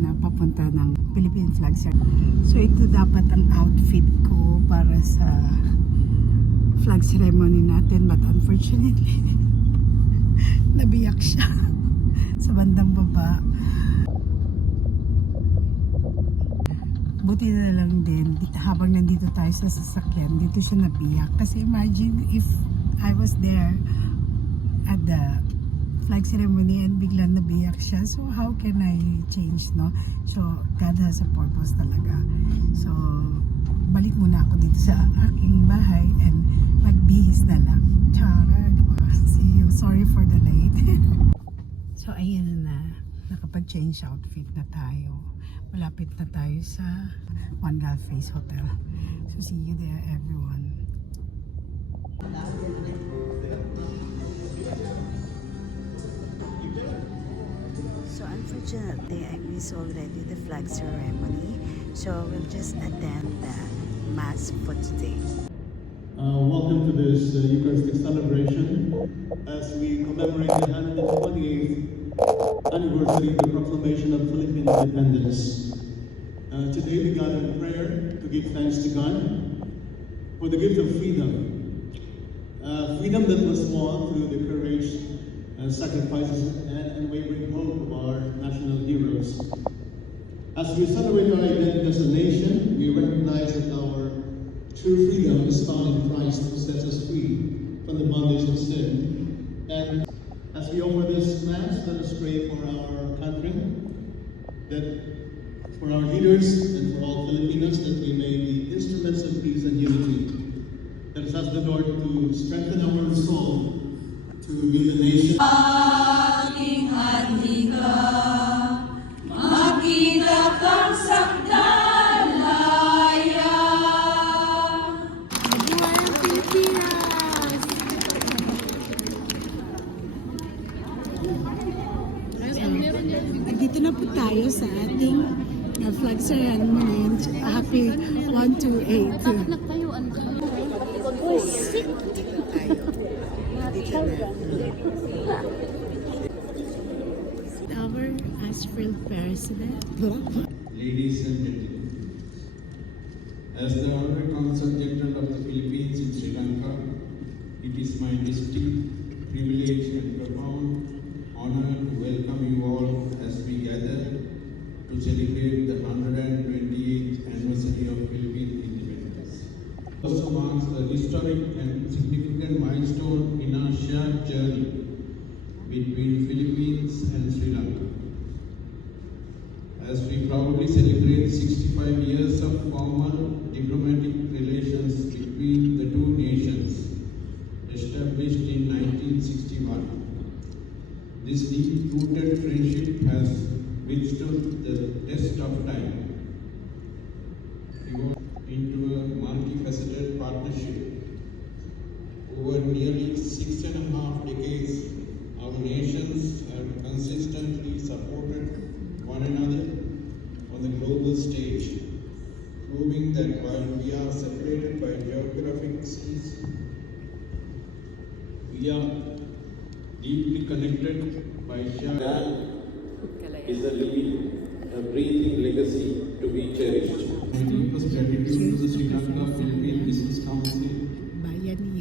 na papunta ng Philippine flag ceremony. So ito dapat ang outfit ko para sa flag ceremony natin, but unfortunately nabiyak siya sa bandang baba. Buti na lang din habang nandito tayo sa sasakyan, dito siya nabiyak. Kasi imagine if I was there at the flag ceremony and biglang nabiyak siya. So how can I change, no? So God has a purpose talaga. So balik muna ako dito sa aking bahay and magbihis na lang. Chara, diba? See you. Sorry for the late. So ayan na. Nakapag-change outfit na tayo. Malapit na tayo sa One Gulf Face Hotel. So see you there, everyone. So unfortunately, I missed already the flag ceremony. So we'll just attend the mass for today. Welcome to this Eucharistic celebration as we commemorate the 128th anniversary of the proclamation of Philippine independence. Today we gather in prayer to give thanks to God for the gift of freedom. Freedom that was won through the courage, sacrifices, and unwavering hope of our national heroes. As we celebrate our identity as a nation, we recognize that our true freedom is found in Christ, who sets us free from the bondage of sin. And as we offer this Mass, let us pray for our country, that for our leaders and for all Filipinos, that we may be instruments of peace and unity. Let us ask the Lord to strengthen our resolve to build a nation. Aking handika, makita kang sakdalaya. Dito na po tayo sa ating flag ceremony. Happy 128. Our Ashfield President. Ladies and gentlemen, as the Honorary Consul General of the Philippines in Sri Lanka, it is my distinct privilege and profound honor to welcome you all as we gather to celebrate the 128th anniversary of Philippine independence. It also marks a historic and significant milestone in our shared journey between Philippines and Sri Lanka. As we proudly celebrate 65 years of formal diplomatic relations between the two nations established in 1961. This deep-rooted friendship has withstood the test of time, evolved into a multifaceted partnership. Over nearly 6.5 decades, our nations have consistently supported one another on the global stage, proving that while we are separated by geographic seas, we are deeply connected by shared. That is a living, a breathing legacy to be cherished. My deepest gratitude to the Sri Lanka Philippine Business Council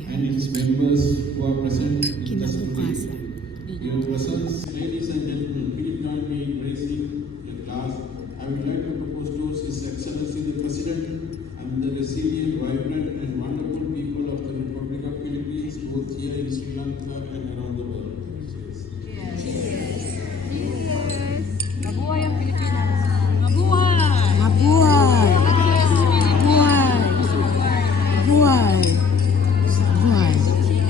and its members who are present with us today. Your presence, ladies and gentlemen, please join me in raising a glass. I would like to propose to His Excellency the President and the resilient, vibrant and wonderful people of the Republic of Philippines, both here in Sri Lanka and around the world. Mabuhay ang Pilipinas. Mabuhay! Mabuhay! Mabuhay! Mabuhay! Mabuhay!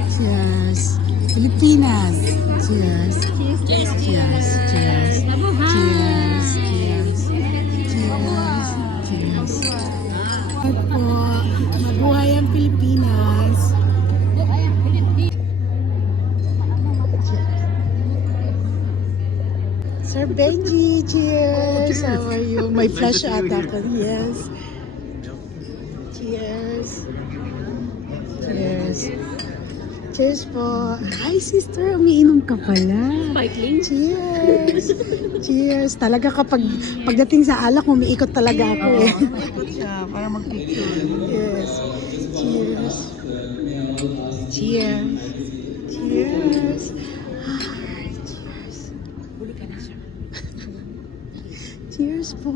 Cheers! Pilipinas! Cheers! Cheers! Cheers! Cheers! Cheers! Cheers! Cheers! At po, mabuhay ang Pilipinas! Sir Benji, cheers! How are you? May flash ata ka. Yes. Cheers. Cheers. Cheers po. Hi, sister. Umiinom ka pala. Sparkling. Cheers. Cheers. Talaga kapag pagdating sa alak, umiikot talaga ako eh. Ikot siya para mag-picture. Yes. Cheers. Cheers. Cheers. Alright, cheers. Cheers po.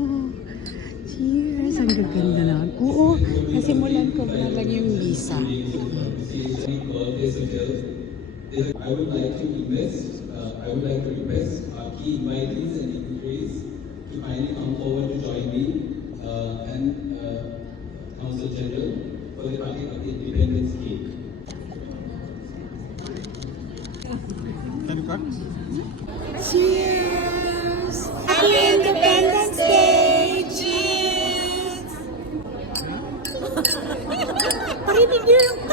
Cheers. Ang gaganda naman. Oo, nasimulan ko na lang yung visa. I would like to request our key invitees and dignitaries to kindly come forward to join me and Council General for the cutting of the Independence Cake. Can you cut? Cheers! Happy Independence Day! Cheers! Parinig yun!